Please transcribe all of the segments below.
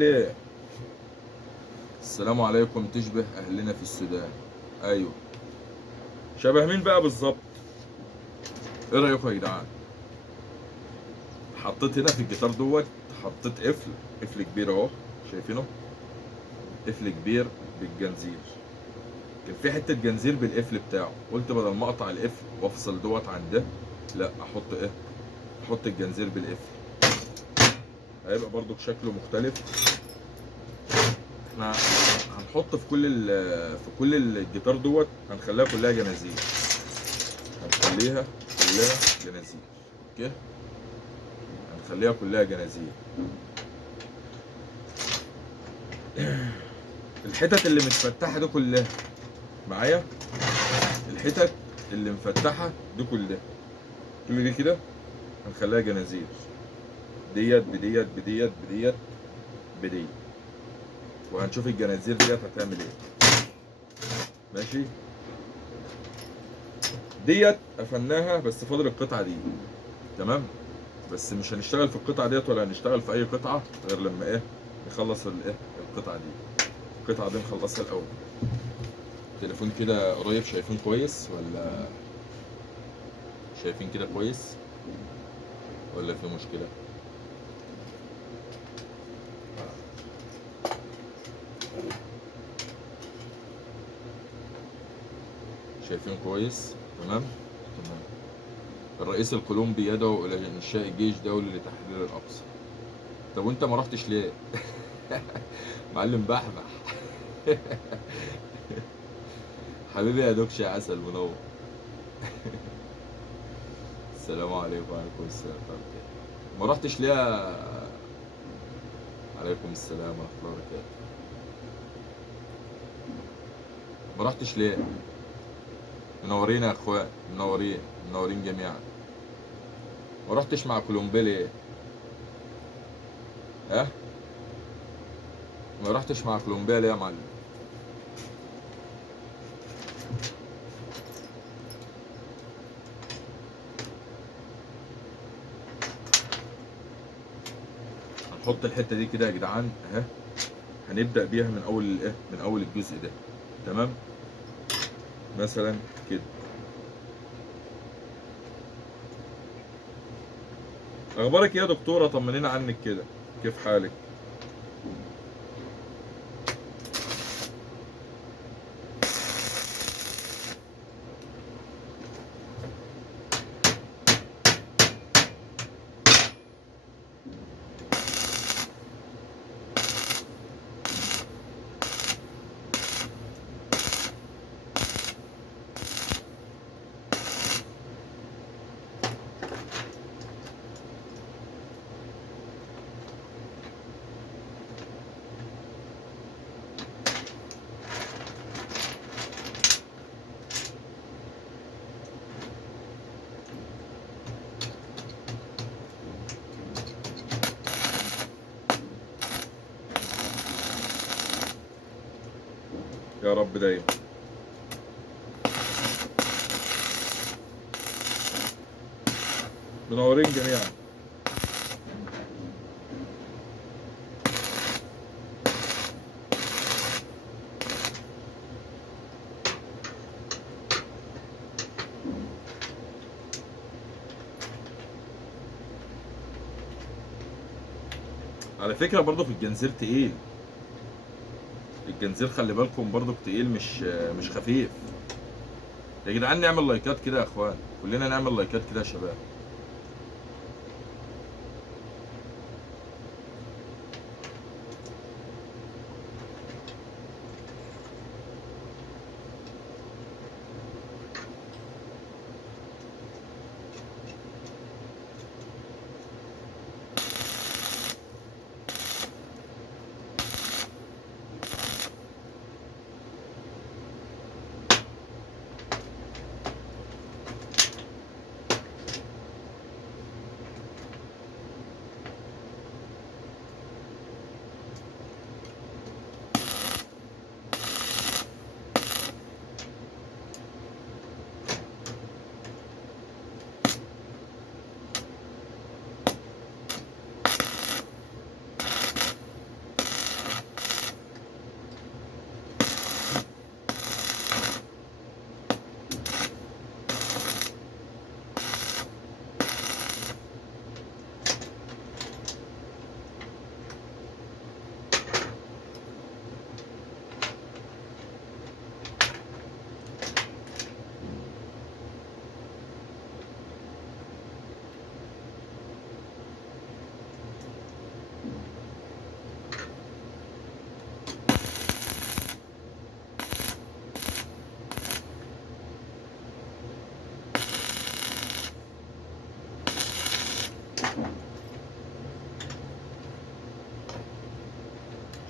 ليه؟ السلام عليكم. تشبه اهلنا في السودان. ايوه، شبه مين بقى بالظبط؟ ايه رايكم يا جدعان؟ حطيت هنا في الجيتار دوت، حطيت قفل كبير اهو، شايفينه؟ قفل كبير بالجنزير. كان في حته جنزير بالقفل بتاعه، قلت بدل ما اقطع القفل وافصل دوت عن ده، لا احط ايه؟ احط الجنزير بالقفل، هيبقى برضو شكله مختلف. احنا هنحط في كل الجيتار دوت، هنخليها كلها جنازير، هنخليها كلها جنازير. اوكي، هنخليها كلها جنازير. الحتت اللي متفتحه دي كلها معايا، الحتت اللي مفتحه دي كلها، كل دي كده هنخليها جنازير، ديت بديت بديت بديت بديت، وهنشوف الجنازير ديت هتعمل ايه. ماشي، ديت قفلناها، بس فاضل القطعه دي. تمام، بس مش هنشتغل في القطعه ديت ولا هنشتغل في اي قطعه غير لما ايه، نخلص الايه، القطعه دي. القطعه دي نخلصها الاول. التليفون كده قريب، شايفين كويس ولا شايفين كده كويس ولا في مشكله؟ شايفين كويس؟ تمام. تمام. الرئيس الكولومبي يدعو الى انشاء جيش دولي لتحرير الاقصى. طب وانت ما رحتش ليه؟ معلم بحبح. حبيبي يا دوكش يا عسل منور. السلام عليكم. وعليكم السلام ورحمة الله وبركاته. ما رحتش ليه عليكم السلام ورحمة الله وبركاته. ما رحتش ليه؟ منورين يا اخوان، منورين، منورين جميعا. ما رحتش مع كولومبي ليه؟ ها؟ ما رحتش مع كولومبيا ليه يا معلم؟ هنحط الحتة دي كده يا جدعان اهي، هنبدأ بيها من اول الايه، من اول الجزء ده. تمام، مثلا كده. اخبارك إيه يا دكتورة؟ طمنينا عنك كده، كيف حالك؟ يا رب دايما. منورين جميعا. على فكرة برضو في الجنزير تقيل، الجنزير خلي بالكم برضو تقيل، مش خفيف. يا جدعان نعمل لايكات كده يا اخوان، كلنا نعمل لايكات كده يا شباب.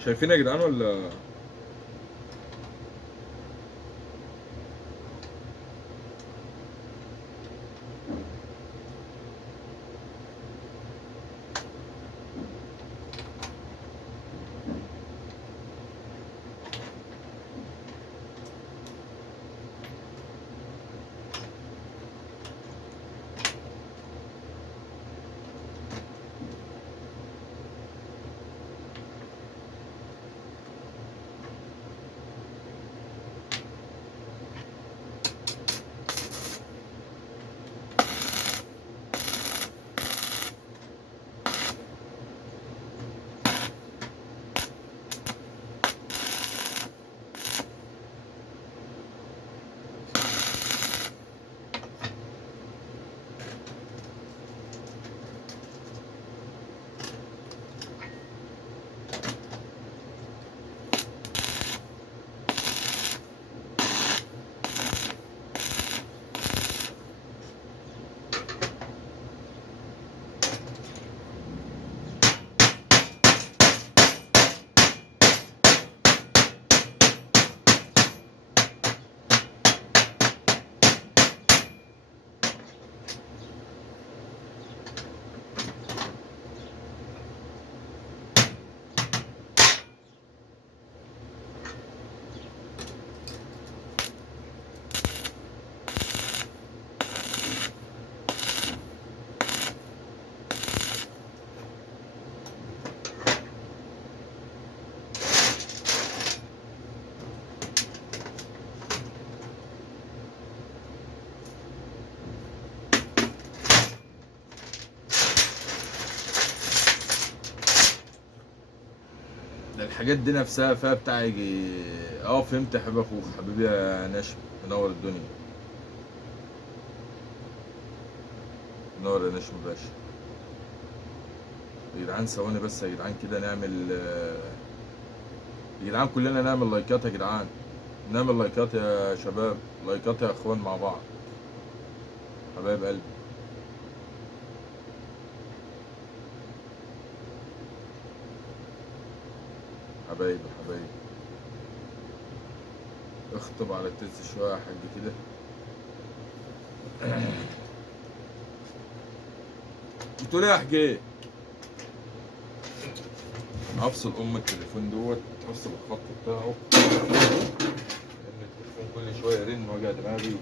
شايفين يا جدعان ولا؟ ده الحاجات دي نفسها فيها بتاع يجي. فهمت يا حبيب اخوك، حبيبي يا نشم، منور الدنيا. منور يا نشم باشا. يا جدعان ثواني بس يا جدعان كده نعمل يا جدعان كلنا نعمل لايكات يا جدعان. نعمل لايكات يا شباب، لايكات يا اخوان مع بعض، حبايب قلبي. حبايبي حبايبي، اخطب على التلت شويه يا حاج كده. بتقول ايه يا حجي؟ افصل التليفون دوت، افصل الخط بتاعه، لان التليفون كل شويه يرن وجع دماغي.